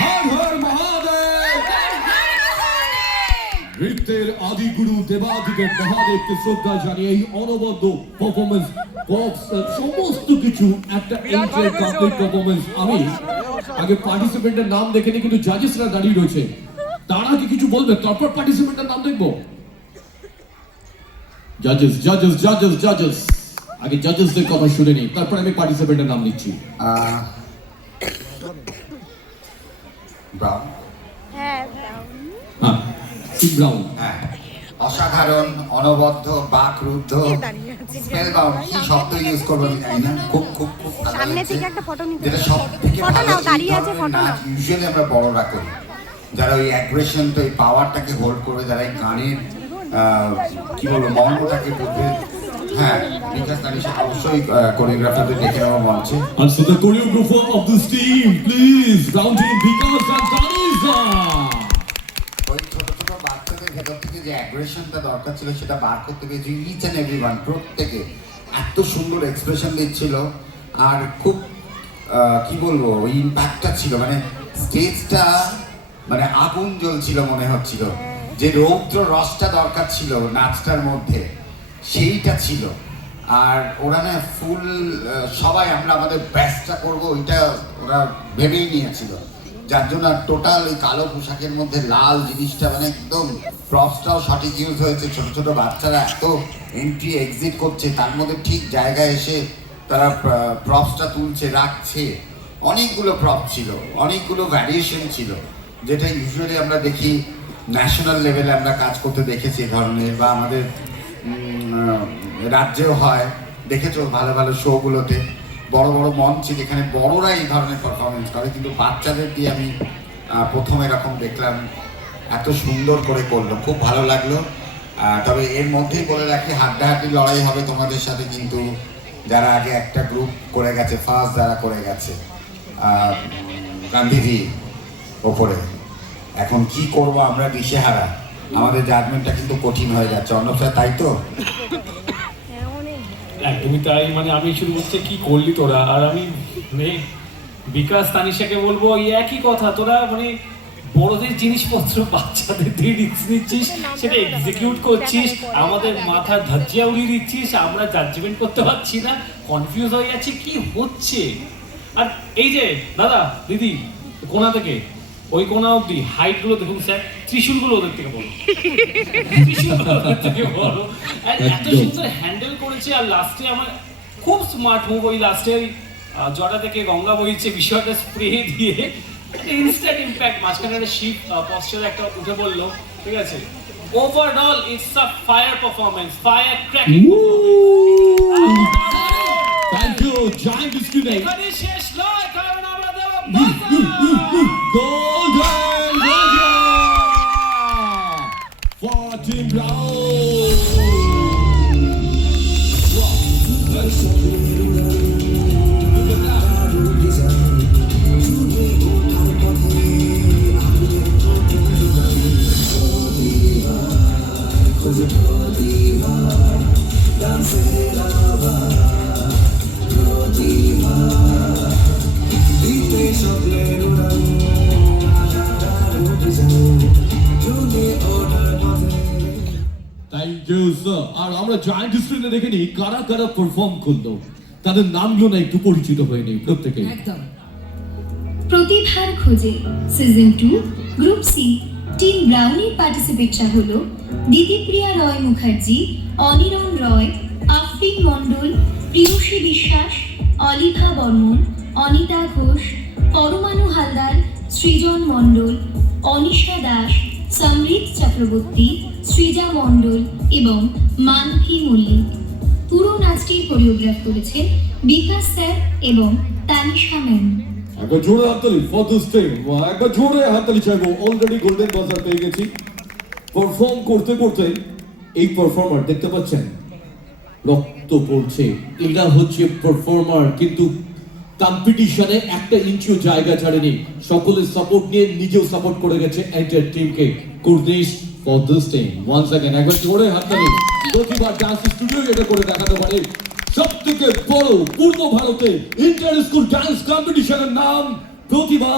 হর হর মহাদেব। নৃত্যের আদিগুরু দেবাদিদেব মহাদেবকে শ্রদ্ধা জানিয়ে এই অনবদ্য পারফরমেন্স বক্স সমস্ত কিছু একটা এন্টার কমপ্লিট পারফরমেন্স। আমি আগে পার্টিসিপেন্টের নাম দেখেনি, কিন্তু জাজেসরা দাঁড়িয়ে রয়েছে, তারা কি কিছু বলবে? তারপর পার্টিসিপেন্টের নাম দেখবো। জাজেস জাজেস জাজেস জাজেস, আগে জাজেসদের কথা শুনে নিই, তারপর আমি পার্টিসিপেন্টের নাম নিচ্ছি। ব্রাউন। হ্যাঁ ব্রাউন। হ্যাঁ, অসাধারণ, অনবদ্য, বাকরুদ্ধ, স্পেলবাউন্ড, কি শব্দ ইউজ করবো আমি জানি না। খুব খুব খুব সামনে থেকে একটা ফটো নিতে, যেটা সব থেকে ফটো নাও, দাঁড়িয়ে আছে ফটো নাও। ইউজুয়ালি আমরা বড়রা করি, যারা ওই অ্যাগ্রেশন, তো এই পাওয়ারটাকে হোল্ড করবে, যারা এই গানের কি বলবো মর্মটাকে বুঝবে। হ্যাঁ, বিকাশ তানিশা অবশ্যই কোরিওগ্রাফারদের ডেকে নেওয়া মঞ্চে। And so the choreographer of this team, please, round team Vikas and Tanisha. ওই ছোট ছোট বাচ্চাদের ভেতর থেকে যে অ্যাগ্রেশনটা দরকার ছিল সেটা বার করতে পেরেছি। ইচ অ্যান্ড এভরিওয়ান, প্রত্যেকে এত সুন্দর এক্সপ্রেশন দিচ্ছিল, আর খুব কি বলবো ওই ইম্প্যাক্টটা ছিল, মানে স্টেজটা মানে আগুন জ্বলছিল মনে হচ্ছিল, যে রৌদ্র রসটা দরকার ছিল নাচটার মধ্যে সেইটা ছিল। আর ওরা না ফুল সবাই আমরা আমাদের বেস্টটা করবো ওইটা ওরা ভেবেই নিয়েছিল, যার জন্য টোটাল ওই কালো পোশাকের মধ্যে লাল জিনিসটা মানে একদম প্রপসটাও সঠিক ইউজ হয়েছে। ছোট ছোট বাচ্চারা এত এন্ট্রি এক্সিট করছে, তার মধ্যে ঠিক জায়গায় এসে তারা প্রপসটা তুলছে রাখছে। অনেকগুলো প্রপ ছিল, অনেকগুলো ভ্যারিয়েশন ছিল, যেটা ইউজুয়ালি আমরা দেখি ন্যাশনাল লেভেলে আমরা কাজ করতে দেখেছি এই ধরনের, বা আমাদের রাজ্যেও হয়, দেখেছো ভালো ভালো শোগুলোতে, বড় বড় মঞ্চে যেখানে বড়রা এই ধরনের পারফরমেন্স করে, কিন্তু বাচ্চাদের দিয়ে আমি প্রথম এরকম দেখলাম, এত সুন্দর করে করলো, খুব ভালো লাগলো। তবে এর মধ্যেই বলে রাখি, হাড্ডাহাড্ডি লড়াই হবে তোমাদের সাথে, কিন্তু যারা আগে একটা গ্রুপ করে গেছে, ফার্স্ট যারা করে গেছে গান্ধীজি ওপরে, এখন কি করব আমরা দিশেহারা, আমাদের জাজমেন্টটা কিন্তু কঠিন হয়ে যাচ্ছে। অর্ণব স্যার, তাই তো? একদমই তাই। মানে আমি শুরু হচ্ছে কি করলি তোরা, আর আমি মানে বিকাশ তানিশাকে বলবো এই একই কথা, তোরা মানে বড়দের জিনিসপত্র বাচ্চাদের দিয়ে রিস্ক নিচ্ছিস, সেটা এক্সিকিউট করছিস, আমাদের মাথার ধাজ্জিয়া উড়িয়ে দিচ্ছিস, আমরা জাজমেন্ট করতে পারছি না, কনফিউজ হয়ে যাচ্ছি কি হচ্ছে। আর এই যে দাদা দিদি কোনা থেকে ওই কোনা অব্দি হাইট গুলো দেখুন স্যার, ত্রিশূল গুলো ওদের থেকে বলো, এত সুন্দর হ্যান্ডেল করেছে। আর লাস্টে আমার খুব স্মার্ট মুভ, ওই লাস্টে জটা থেকে গঙ্গা বইছে বিষয়টা স্প্রে দিয়ে ইনস্ট্যান্ট ইম্প্যাক্ট, মাঝখানে একটা শিপ পশ্চারে একটা উঠে বললো, ঠিক আছে। Overall it's a fire performance, fire cracking. Thank you, giant discriminate. এখানে শেষ নয়, কারণ আমরা দেব Golden Roger for Team Brown. Thank you, sir. আর আমরা জায়ান্ট স্ক্রিনে দেখে নিই কারা কারা পারফর্ম করলো, তাদের নামগুলো না একটু পরিচিত হয়ে নেই প্রত্যেকে। একদম। প্রতিভার খোঁজে সিজন 2 গ্রুপ সি টিম ব্রাউনের পার্টিসিপেটরা হলো দিদিপ্রিয়া রয় মুখার্জি, অনিরণ রয়, আফরিন মণ্ডল, প্রিয়সী বিশ্বাস, অলিভা বর্মন, অনিতা ঘোষ, পরমাণু হালদার, সৃজন মণ্ডল, অনিশা দাস, সমৃদ্ধ চক্রবর্তী, সৃজা মণ্ডল এবং মানভী মল্লিক। পুরো নাচটির কোরিওগ্রাফ করেছেন বিকাশ স্যার এবং তানিশা ম্যাম। একবার জোরে হাততালি ফর দিস টিম, একবার জোরে হাততালি চাইবো। অলরেডি গোল্ডেন বাজার পেয়ে গেছি। পারফর্ম করতে করতে এই পারফর্মার দেখতে পাচ্ছেন রক্ত পড়ছে, এরা হচ্ছে পারফর্মার, কিন্তু কম্পিটিশনে একটা ইঞ্চিও জায়গা ছাড়েনি, সকলের সাপোর্ট নিয়ে নিজেও সাপোর্ট করে গেছে এন্টার টিমকে। কুর্দিশ for this team once again একবার জোরে হাততালি। প্রতিবার ডান্স স্টুডিও এটা করে দেখাতে পারে সব থেকে বড় পূর্ব ভারতে ইন্টার স্কুল ডান্স কম্পিটিশনের নাম প্রতিভা